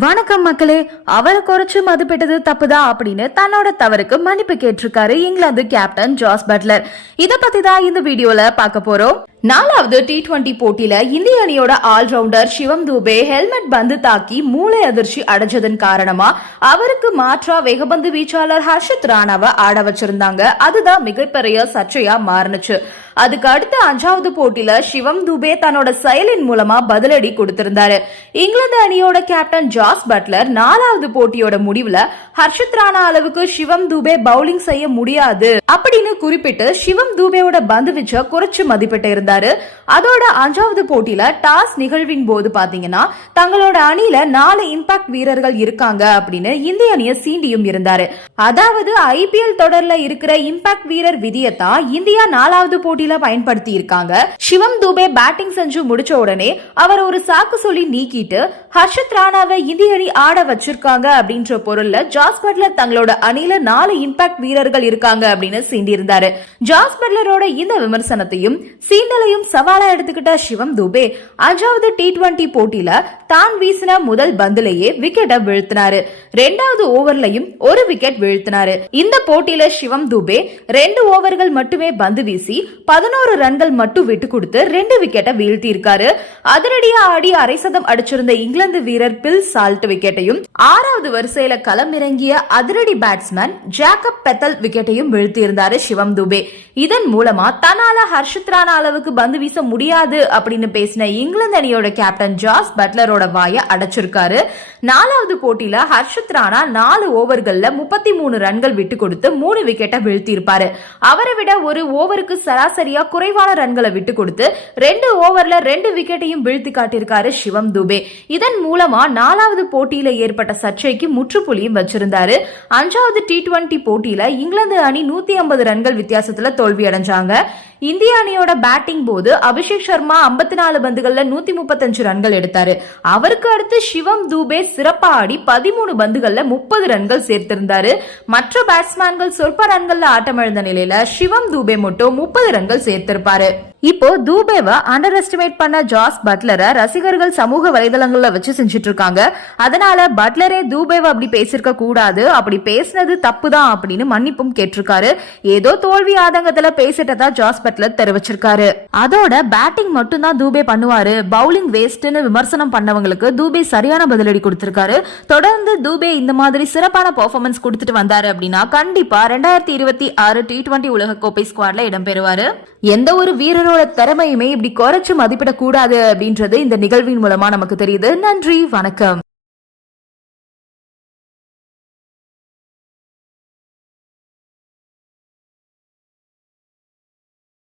வணக்கம் மக்களே அவரை குறைச்சு மதிப்பிட்டது தப்புதா அப்படின்னு தன்னோட தவறுக்கு மன்னிப்பு கேட்டிருக்காரு இங்கிலாந்து கேப்டன் ஜாஸ் பட்லர். இத பத்தி தான் இந்த வீடியோல பார்க்க போறோம். நாலாவது டி டுவெண்டி போட்டியில இந்திய அணியோட ஆல்ரவுண்டர் சிவம் தூபே ஹெல்மெட் பந்து தாக்கி மூளை அதிர்ச்சி அடைஞ்சதன் காரணமா அவருக்கு மாற்றா வேகபந்து வீச்சாளர் ஹர்ஷத் ராணாவை ஆட வச்சிருந்தாங்க. அதுதான் மிகப்பெரிய சர்ச்சையா மாறுனுச்சு. அதுக்கு அடுத்த அஞ்சாவது போட்டியில சிவம் துபே தன்னோட செயலின் மூலமா பதிலடி கொடுத்திருந்தாரு. இங்கிலாந்து அணியோட கேப்டன் ஜாஸ் பட்லர் நாலாவது போட்டியோட முடிவுல ஹர்ஷத் ராணா அளவுக்கு சிவம் துபே பவுலிங் செய்ய முடியாது அப்படின்னு குறிப்பிட்டு சிவம் துபேவோட பந்து வீச்ச குறைச்சு மதிப்பிட்டு இருந்தாரு. அதோட அஞ்சாவது போட்டியில டாஸ் நிகழ்வின் போது பாத்தீங்கன்னா தங்களோட அணியில நாலு இம்பாக்ட் வீரர்கள் இருக்காங்க அப்படின்னு இந்திய அணியை சீண்டியும் இருந்தாரு. அதாவது ஐபிஎல் தொடர்ல இருக்கிற இம்பாக்ட் வீரர் விதியத்தான் இந்தியா நாலாவது போட்டி போட்டியில பயன்படுத்தி இருக்காங்க சிவம் தூபே பேட்டிங் செஞ்சு முடிச்ச உடனே அவர் ஒரு சாக்கு சொல்லி நீக்கிட்டு ஹர்ஷத் ராணாவை இந்திய அணி ஆட வச்சிருக்காங்க அப்படின்ற பொருள்ல ஜாஸ் பட்லர் தங்களோட அணியில நாலு இம்பாக்ட் வீரர்கள் இருக்காங்க அப்படின்னு சீண்டியிருந்தாரு. ஜாஸ் பட்லரோட இந்த விமர்சனத்தையும் சீண்டலையும் சவாலா எடுத்துக்கிட்ட சிவம் தூபே அஞ்சாவது டி டுவெண்டி போட்டியில தான் வீசின முதல் பந்திலேயே விக்கெட்டை வீழ்த்தினாரு. ரெண்டாவது ஓவர்லையும் ஒரு விக்கெட் வீழ்த்தினாரு. இந்த போட்டியில சிவம் தூபே ரெண்டு ஓவர்கள் மட்டுமே பந்து வீசி பதினோரு ரன்கள் மட்டும் விட்டு கொடுத்து ரெண்டு விக்கெட்டை வீழ்த்தி இருக்காரு அதிரடியா ஆடி அரை சதம் அடிச்சிருந்த இங்கிலாந்து வீரர் பில் சால்ட் விக்கெட்டையும் ஆறாவது வரிசையில களமிறங்கிய அதிரடி பேட்ஸ்மேன் ஜாக்கப் பெத்தல் விக்கெட்டையும் வீழ்த்தியிருந்தாரு சிவம் துபே. இதன் மூலமா தன்னால ஹர்ஷித் ராணா அளவுக்கு பந்து வீச முடியாது அப்படின்னு பேசின இங்கிலாந்து அணியோட கேப்டன் ஜாஸ் பட்லரோட வாய அடைச்சிருக்காரு. நாலாவது போட்டியில ஹர்ஷித் ராணா நாலு ஓவர்கள்ல முப்பத்தி மூணு ரன்கள் விட்டு கொடுத்து மூணு விக்கெட்டை வீழ்த்தியிருப்பாரு. அவரை விட ஒரு ஓவருக்கு சராசரி சராசரியா குறைவான ரன்களை விட்டு கொடுத்து ரெண்டு ஓவர்ல ரெண்டு விக்கெட்டையும் வீழ்த்தி காட்டியிருக்காரு சிவம் துபே. இதன் மூலமா நாலாவது போட்டியில ஏற்பட்ட சர்ச்சைக்கு முற்றுப்புள்ளியும் வச்சிருந்தாரு. அஞ்சாவது டி டுவெண்டி போட்டியில இங்கிலாந்து அணி நூத்தி ஐம்பது ரன்கள் வித்தியாசத்துல தோல்வி அடைஞ்சாங்க இந்திய அணியோட பேட்டிங் போது அபிஷேக் சர்மா ஐம்பத்தி நாலு பந்துகள்ல நூத்தி முப்பத்தஞ்சு ரன்கள் எடுத்தாரு. அவருக்கு அடுத்து சிவம் தூபே சிறப்பா ஆடி பதிமூணு பந்துகள்ல முப்பது ரன்கள் சேர்த்திருந்தாரு. மற்ற பேட்ஸ்மேன்கள் சொற்ப ரன்கள்ல ஆட்டமிழந்த நிலையில சிவம் தூபே மட்டும் முப்பது ரன்கள் சேர்த்திருப்பாரு. இப்போ தூபேவை அண்டர் எஸ்டிமேட் பண்ண ஜாஸ் பட்லரை ரசிகர்கள் சமூக வலைதளங்கள்ல வச்சு செஞ்சுட்டு இருக்காங்க அதனால பட்லரே தூபேவை அப்படி பேசியிருக்க கூடாது அப்படி பேசினது தப்பு தான் அப்படின்னு மன்னிப்பும் கேட்டிருக்காரு. ஏதோ தோல்வி ஆதங்கத்துல பேசிட்டதா ஜாஸ் பட்லர் தெரிவிச்சிருக்காரு. அதோட பேட்டிங் மட்டும் தான் தூபே பண்ணுவாரு. பவுலிங் வேஸ்ட்னு விமர்சனம் பண்ணவங்களுக்கு தூபே சரியான பதிலடி கொடுத்திருக்காரு. தொடர்ந்து தூபே இந்த மாதிரி சிறப்பான பர்ஃபார்மன்ஸ் கொடுத்துட்டு வந்தாரு அப்படின்னா கண்டிப்பா ரெண்டாயிரத்தி இருபத்தி ஆறு டி டுவெண்ட்டி உலக கோப்பை ஸ்குவாட்ல இடம்பெறுவாரு. எந்த ஒரு வீரரும் வீரரோட திறமையுமே இப்படி குறைச்சு மதிப்பிடக்கூடாது அப்படின்றது இந்த நிகழ்வின் மூலமா நமக்கு தெரியுது. நன்றி வணக்கம்.